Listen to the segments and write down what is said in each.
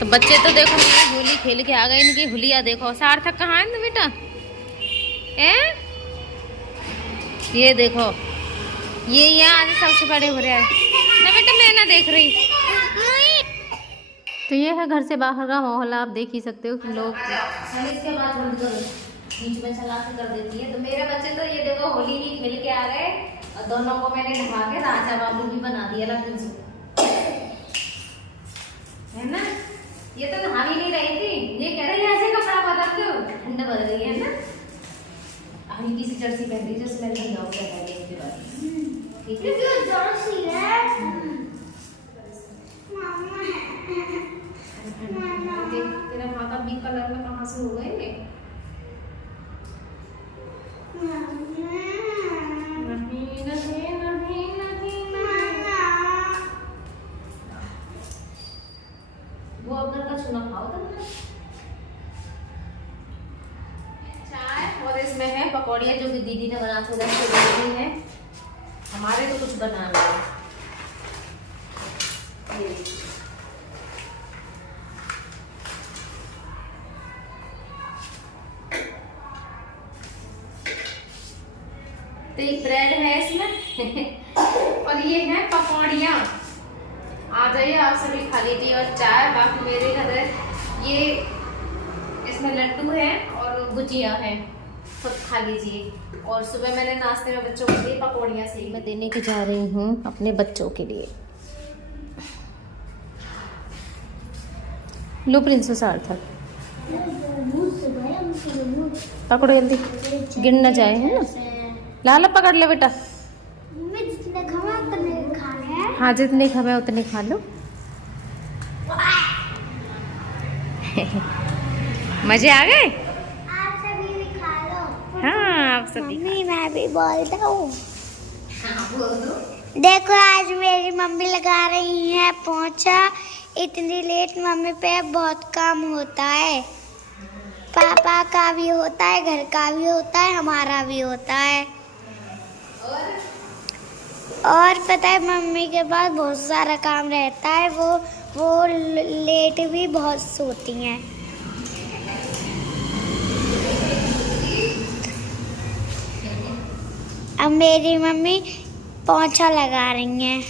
तो बच्चे तो देखो मेरी होली खेल के आ गए, इनकी हुलिया देखो। सार्थक कहाँ है बेटा? ये देखो, ये यहाँ आज सबसे बड़े हो रहे हैं ना बेटा, मैं ना देख रही। तो ये है घर से बाहर का माहौल, आप देख ही सकते हो कि लोग इसके बाद बंद करो, बीच में चला के कर देती है। तो मेरे बच्चे तो ये देखो होली नहीं खेल के आ गए, और दोनों को मैंने नहा के राजा बाबू भी बना दिया लगन से, है ना। ये तो नहा भी नहीं रही थी, ये कह रही है ऐसे कपड़ा बदल दो, ठंड बढ़ गई है ना। हल्की सी जर्सी पहन ली, जैसे मैं नहीं जाऊँ क्या करें इसके बाद, ठीक है। जर्सी है तेरा हाथ अभी कलर में कहाँ से हो गए? वो अगर का चूना खाओ तो चाय, और इसमें है पकौड़ियाँ जो कि दीदी ने बना के रखी है। हमारे तो कुछ बनाना है। तो एक ब्रेड है इसमें और ये है पकौड़ियाँ। आ जाइए आप सभी खा लीजिए, और चाय। बाकी मेरे घर ये इसमें लड्डू है और गुजिया है, सब खा लीजिए। और सुबह मैंने नाश्ते में बच्चों के लिए पकौड़ियाँ से मैं देने की जा रही हूँ अपने बच्चों के लिए। लो प्रिंसो सार्थक पकड़ो जल्दी, गिर न जाए, है ना। लाला पकड़ ले बेटा। जितने खावे उतने खाने हैं। हाँ जितने खावे उतने खा लो। मजे आ गए? आप सभी भी खा लो। हाँ आप सभी। मम्मी मैं भी बोलता हूँ। हाँ बोल दो। देखो आज मेरी मम्मी लगा रही है पोंछा। इतनी लेट मम्मी पे बहुत काम होता है, पापा का भी होता है, घर का भी होता है, हमारा भी होता है। और पता है मम्मी के पास बहुत सारा काम रहता है, वो लेट भी बहुत सोती हैं। अब मेरी मम्मी पोंछा लगा रही हैं।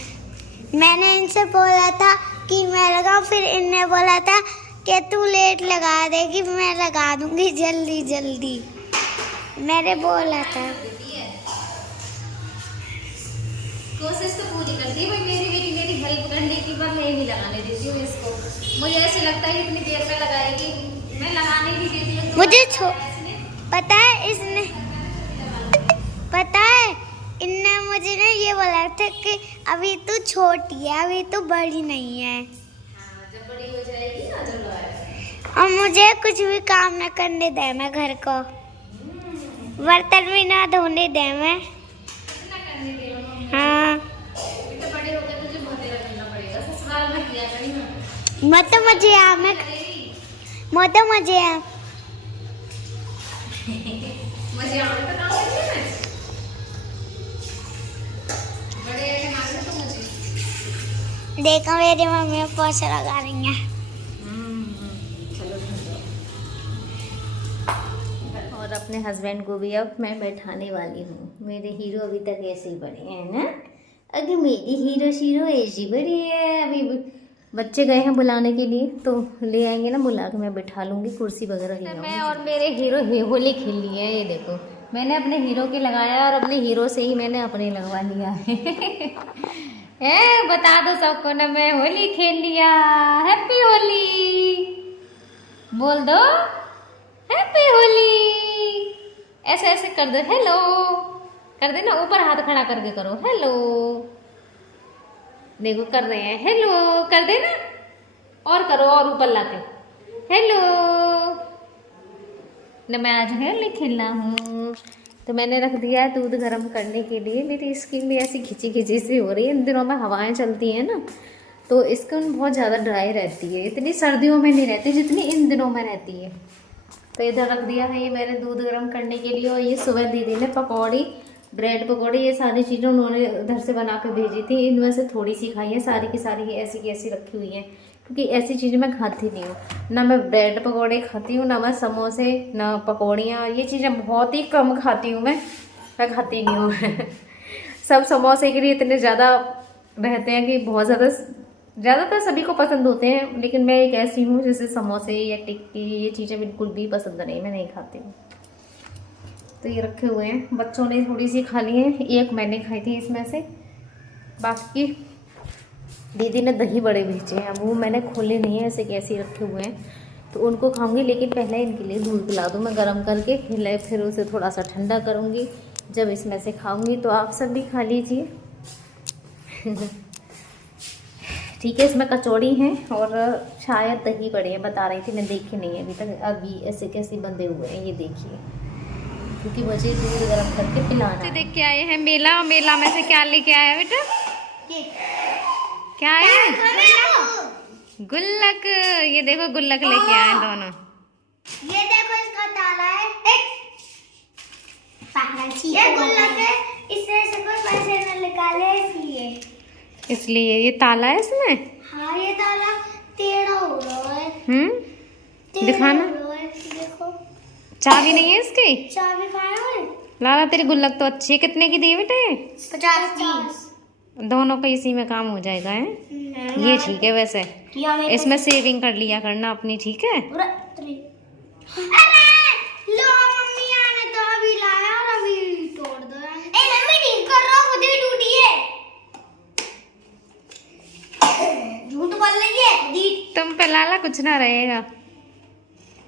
मैंने इनसे बोला था कि मैं लगाऊं, फिर इनने बोला था कि तू लेट लगा देगी, मैं लगा दूंगी जल्दी जल्दी, मैंने बोला था। कोशिश तो पूरी करती है भाई मेरी बेटी, मेरी हेल्प करने की, पर मैं नहीं लगाने देती हूँ इसको। मुझे ऐसे लगता है इतनी देर में लगाएगी, मैं लगाने नहीं देती हूँ। मुझे पता है इनने मुझे ना ये बोला था कि अभी तू छोटी है, अभी तू बड़ी नहीं है। हाँ, जब बड़ी हो जाएगी ना तो लगाएगी। और मुझे कुछ भी काम ना करने दे, मैं घर को बर्तन भी ना धोने दे मैं। हाँ बेटा बड़े हो गए तुझे बहुत देर करना पड़ेगा, ससुराल में किया करी ना। मत मजे आ मैं मत मजे आ मजे आने का काम करती है मैं। बड़े के नाम तो मुझे देखो मेरी मम्मी पोछा लगा रही है। और अपने हस्बैंड को भी अब मैं बैठाने वाली हूँ। मेरे हीरो अभी तक ऐसे ही बड़े हैं ना। अगर मेरी हीरो शीरो ऐसी बड़ी है, अभी बच्चे गए हैं बुलाने के लिए, तो ले आएंगे ना, बुला के मैं बैठा लूँगी, कुर्सी वगैरह ले आऊँगी। मैं और मेरे हीरो होली खेल लिए हैं। ये देखो मैंने अपने हीरो के लगाया और अपने हीरो से ही मैंने अपने लगवा लिया है। बता दो सबको ना, मैं होली खेल लिया। हैप्पी होली बोल दो, हैप्पी होली। ऐसे ऐसे कर दो, हेलो कर देना, ऊपर हाथ खड़ा करके करो हेलो। देखो कर रहे हैं, हेलो कर देना, और करो, और ऊपर लाके हेलो न। मैं आज होली खेलना हूँ, तो मैंने रख दिया है दूध गर्म करने के लिए। मेरी स्किन भी ऐसी खिंची खिंची सी हो रही है, इन दिनों में हवाएं चलती हैं ना, तो स्किन बहुत ज़्यादा ड्राई रहती है। इतनी सर्दियों में नहीं रहती जितनी इन दिनों में रहती है। तो इधर रख दिया है ये मैंने दूध गर्म करने के लिए। और ये सुबह दीदी ने पकौड़ी, ब्रेड पकौड़ी, ये सारी चीज़ें उन्होंने उधर से बना के भेजी थी। इनमें से थोड़ी सी खाई है, सारी की सारी ऐसी की ऐसी रखी हुई हैं, क्योंकि ऐसी चीज़ें मैं खाती नहीं हूँ। ना मैं ब्रेड पकौड़े खाती हूँ, ना मैं समोसे, ना पकौड़ियाँ, ये चीज़ें बहुत ही कम खाती हूँ मैं खाती नहीं हूँ। सब समोसे के लिए इतने ज़्यादा रहते हैं कि बहुत ज़्यादातर सभी को पसंद होते हैं, लेकिन मैं एक ऐसी हूँ जैसे समोसे या टिक्की ये चीज़ें बिल्कुल भी पसंद नहीं, मैं नहीं खाती हूँ। तो ये रखे हुए हैं, बच्चों ने थोड़ी सी खा ली है, एक मैंने खाई थी इसमें से, बाकी दीदी ने दही बड़े भेजे हैं, अब वो मैंने खोले नहीं है, ऐसे कैसे रखे हुए हैं, तो उनको खाऊंगी। लेकिन पहले इनके लिए दूध पिला दूँ मैं गर्म करके, फिर उसे थोड़ा सा ठंडा करूँगी, जब इसमें से खाऊंगी। तो आप सब भी खा लीजिए। ठीक है, इसमें कचौड़ी हैं और शायद दही बड़े हैं, बता रही थी, मैं देखी नहीं है अभी तक। अभी ऐसे कैसे बंधे हुए हैं ये देखिए, क्योंकि मुझे दूध गर्म करके पिलाना है। देख के आए हैं मेला, मेला में से क्या लेके आया बेटा? क्या है? गुल्लक। ये देखो गुल्लक लेके आए दोनों। ये देखो इसका ताला है, ये गुल्लक है, इससे से कोई पैसे न निकाले इसलिए ये ताला है इसमें। हाँ, ये ताला टेढ़ा हो रहा है। दिखाना, देखो चाबी नहीं है इसकी। चाबी कहाँ है? लाला तेरी गुल्लक तो अच्छी है, कितने की दी बेटा ये? 50 दोनों का इसी में काम हो जाएगा है। ये ठीक है, वैसे इसमें सेविंग कर लिया करना अपनी, ठीक है। अरे लो मम्मी आने तो अभी लाया और अभी तोड़ दो। ए मम्मी ठीक कर रहा हूं, खुद ही टूटी है। झूठ बोल रही है दी। तुम पे लाला कुछ ना रहेगा।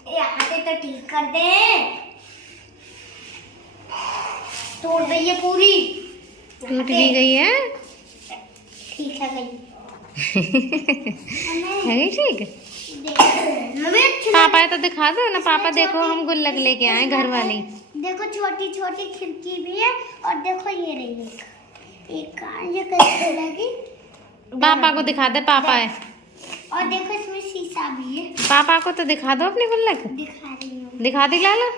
यहाँ से तो ठीक कर दे। तोड़ गई है पूरी, टूट भी गई है। ठीक है गई है ठीक। पापा तो दिखा दो ना, पापा देखो हम गुल्लक लेके आए घर वाली। देखो छोटी छोटी खिड़की भी है, और देखो ये रही एक ये कैसे लगी। पापा को दिखा दे, पापा है। और देखो इसमें शीशा भी है। पापा को तो दिखा दो अपनी गुल्लक। दिखा रही हूँ। दिखा दी लाला,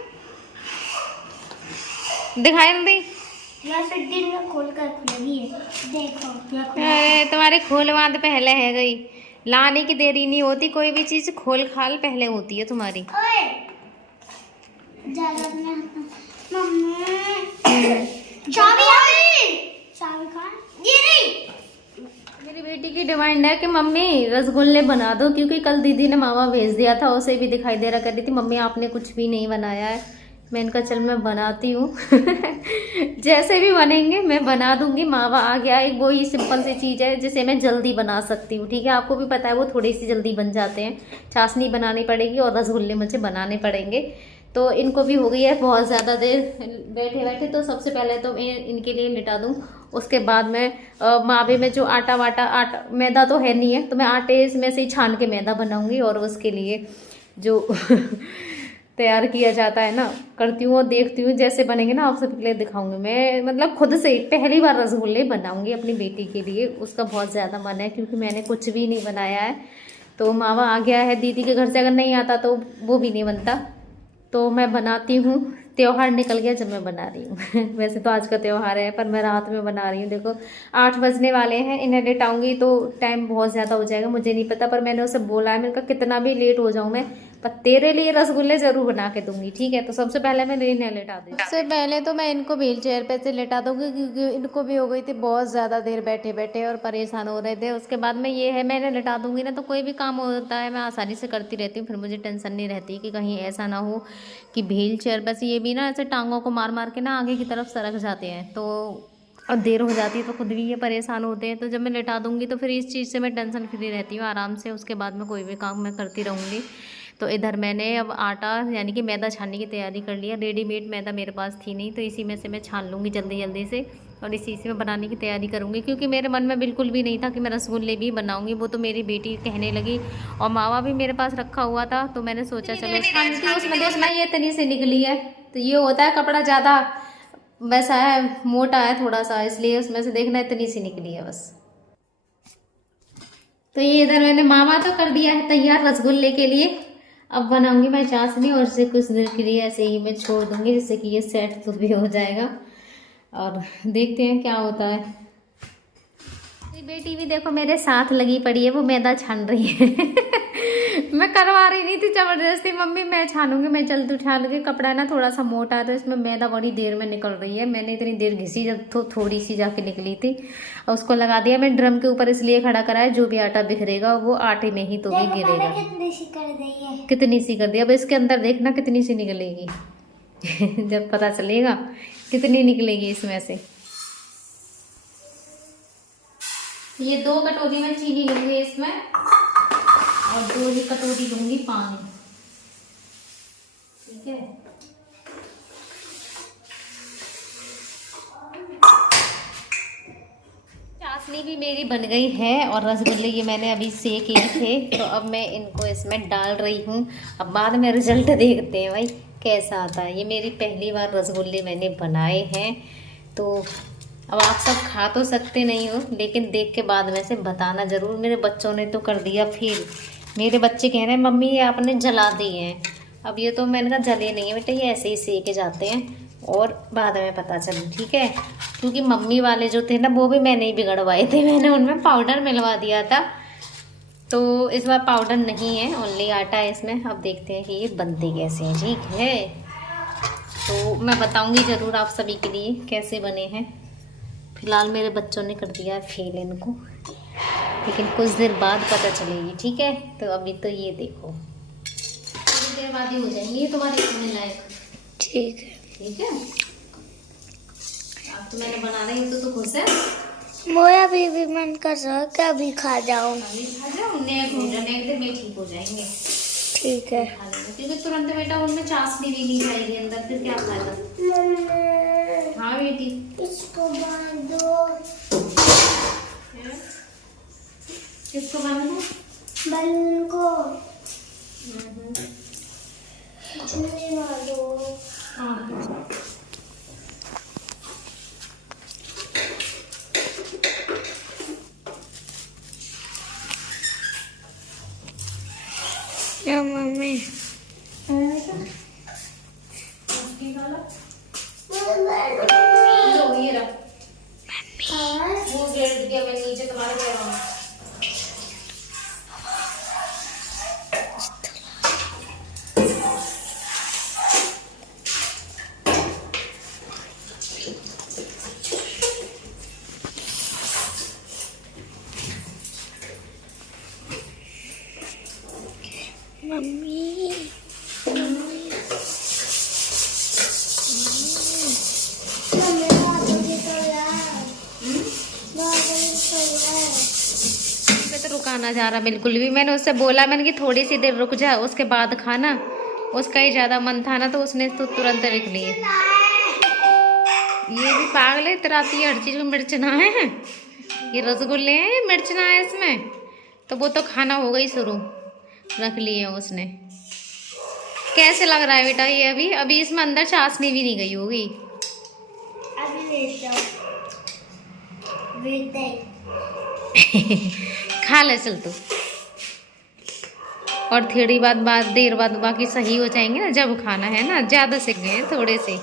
दिखाई जल्दी। यहाँ से दिन में खोल कर खुलेगी है, देखो। अरे तुम्हारी खोल बांध पहले है गई, लाने की देरी नहीं होती, कोई भी चीज खोल खाल पहले होती है तुम्हारी। ओए ज्यादा मम्मी चाबी आ गई। चाबी कहाँ? ये नहीं। मेरी बेटी की डिमांड है कि मम्मी रसगुल्ले बना दो, क्योंकि कल दीदी ने मावा भेज दिया था, उसे भी दिखाई दे रहा कर रही थी मम्मी आपने कुछ भी नहीं बनाया है। मैं इनका चल मैं बनाती हूँ। जैसे भी बनेंगे मैं बना दूंगी। मावा आ गया, एक वो ही सिंपल सी चीज़ है जिसे मैं जल्दी बना सकती हूँ, ठीक है। आपको भी पता है वो थोड़ी सी जल्दी बन जाते हैं। चाशनी बनानी पड़ेगी और रसगुल्ले मुझे बनाने पड़ेंगे। तो इनको भी हो गई है बहुत ज़्यादा देर बैठे बैठे, तो सबसे पहले तो मैं इनके लिए लिटा दूँ, उसके बाद मैं मावे में जो आटा मैदा तो है नहीं है, तो मैं आटे इसमें से ही छान के मैदा बनाऊँगी, और उसके लिए जो तैयार किया जाता है ना, करती हूँ और देखती हूँ जैसे बनेंगे ना, आप सबके लिए दिखाऊंगी। मैं मतलब खुद से पहली बार रसगुल्ले बनाऊंगी अपनी बेटी के लिए, उसका बहुत ज़्यादा मन है, क्योंकि मैंने कुछ भी नहीं बनाया है। तो मावा आ गया है दीदी के घर से, अगर नहीं आता तो वो भी नहीं बनता, तो मैं बनाती हूँ। त्योहार निकल गया जब मैं बना रही हूँ। वैसे तो आज का त्योहार है, पर मैं रात में बना रही हूँ। देखो 8 बजने वाले हैं, इन्हें लेटाऊंगी तो टाइम बहुत ज़्यादा हो जाएगा, मुझे नहीं पता, पर मैंने उसे बोला है, मैंने कहा कितना भी लेट हो जाऊँ मैं, पर तेरे लिए रसगुल्ले ज़रूर बना के दूंगी, ठीक है। तो सबसे पहले मैं इन्हें लेटा दूँ। सबसे पहले तो मैं इनको व्हील चेयर पर से लेटा दूँगी, क्योंकि इनको भी हो गई थी बहुत ज़्यादा देर बैठे बैठे और परेशान हो रहे थे। उसके बाद में ये है, मैं इन्हें लेटा दूँगी ना, तो कोई भी काम होता है मैं आसानी से करती रहती हूँ, फिर मुझे टेंशन नहीं रहती कि कहीं ऐसा ना हो कि व्हील चेयर पर से ये भी ना ऐसे टांगों को मार मार के ना आगे की तरफ सरक जाते हैं, तो और देर हो जाती है, तो खुद भी ये परेशान होते हैं। तो जब मैं लेटा दूंगी तो फिर इस चीज़ से मैं टेंशन फ्री रहती हूँ आराम से। उसके बाद में कोई भी काम मैं करती रहूँगी। तो इधर मैंने अब आटा यानी कि मैदा छानने की तैयारी कर लिया। रेडीमेड मैदा मेरे पास थी नहीं, तो इसी में से मैं छान लूँगी जल्दी जल्दी से, और इसी से मैं बनाने की तैयारी करूँगी, क्योंकि मेरे मन में बिल्कुल भी नहीं था कि मैं रसगुल्ले भी बनाऊँगी। वो तो मेरी बेटी कहने लगी, और मावा भी मेरे पास रखा हुआ था, तो मैंने सोचा चलो उसमें दोस्त ना ये तनी से निकली है, तो ये होता है कपड़ा ज़्यादा वैसा है, मोटा है थोड़ा सा, इसलिए उसमें से देखना इतनी सी निकली है बस। तो ये इधर मैंने मावा तो कर दिया है तैयार रसगुल्ले के लिए। अब बनाऊंगी मैं चाशनी, और इसे कुछ देर के लिए ऐसे ही मैं छोड़ दूंगी, जिससे कि ये सेट तो भी हो जाएगा, और देखते हैं क्या होता है। बेटी भी देखो मेरे साथ लगी पड़ी है, वो मैदा छान रही है। मैं करवा रही नहीं थी जबरदस्ती, मम्मी मैं छानूंगी, मैं जल्दी छानूंगी। कपड़ा ना थोड़ा सा मोटा है तो इसमें मैदा बड़ी देर में निकल रही है। मैंने इतनी देर घिसी जब थोड़ी सी जाके निकली थी, और उसको लगा दिया मैं ड्रम के ऊपर इसलिए खड़ा करा है, जो भी आटा बिखरेगा वो आटे में ही तो भी गिरेगा। कितनी सी कर दी है, कितनी सी कर दी, अब इसके अंदर देखना कितनी सी निकलेगी। जब पता चलेगा कितनी निकलेगी इसमें से। ये 2 कटोरी में चीनी लूंगी इसमें, और 2 ही कटोरी लूंगी पानी। ठीक है, चाशनी भी मेरी बन गई है, और रसगुल्ले ये मैंने अभी सेक लिए थे, तो अब मैं इनको इसमें डाल रही हूँ। अब बाद में रिजल्ट देखते हैं भाई कैसा आता है। ये मेरी पहली बार रसगुल्ले मैंने बनाए हैं, तो अब आप सब खा तो सकते नहीं हो, लेकिन देख के बाद में से बताना ज़रूर। मेरे बच्चों ने तो कर दिया फेल। मेरे बच्चे कह रहे हैं मम्मी ये आपने जला दिए हैं। अब ये तो मैंने कहा जले नहीं है बेटा, ये ऐसे ही सेके जाते हैं, और बाद में पता चले। ठीक है, क्योंकि मम्मी वाले जो थे ना वो भी मैंने ही बिगड़वाए थे, मैंने उनमें पाउडर मिलवा दिया था। तो इस बार पाउडर नहीं है, ओनली आटा है इसमें। अब देखते हैं कि ये बनते कैसे हैं। ठीक है, तो मैं बताऊँगी ज़रूर आप सभी के लिए कैसे बने हैं। फिलहाल मेरे बच्चों ने कर दिया है फेल इनको, लेकिन कुछ देर बाद पता चलेगी। ठीक है, तो अभी तो ये देखो थोड़ी देर बाद ही हो जाएंगे ये तुम्हारे खाने लायक। ठीक है। ठीक है, अब तो मैंने बना रही हूँ तो खुश है। मोया भी मन कर रहा है कि अभी खा जाऊँ। अभी खा जाओ, नेक हो जाए, नेक दिन में ठीक हो जाएंगे। ठीक है, खा लेंगे, क्योंकि तुरंत बेटा उनमें चाशनी भी नहीं जाएगी अंदर, फिर क्या फायदा। हाँ बेटी, इसको बांध दो। किसको बांध दो? बलून को झूले वालों। क्या मम्मी लो ये रख, वो गिर गया, मैं नीचे तुम्हारे कह रहा हूँ। मम्मी तो रुकाना जा रहा बिल्कुल भी। मैंने उससे बोला, मैंने कि थोड़ी सी देर रुक जा, उसके बाद खाना। उसका ही ज़्यादा मन था ना, तो उसने तो तुरंत रख लिए। ये भी पागल है, इतराती है हर चीज़ में मिर्च ना है। ये रसगुल्ले हैं, मिर्च ना है इसमें, तो वो तो खाना होगा ही शुरू। रख लिए उसने। कैसे लग रहा है बेटा ये? अभी इसमें अंदर चाशनी भी नहीं गई होगी। खा ले चल तू, और थोड़ी देर बाद बाकी सही हो जाएंगे ना, जब खाना है ना। ज़्यादा सिक गए हैं थोड़े से।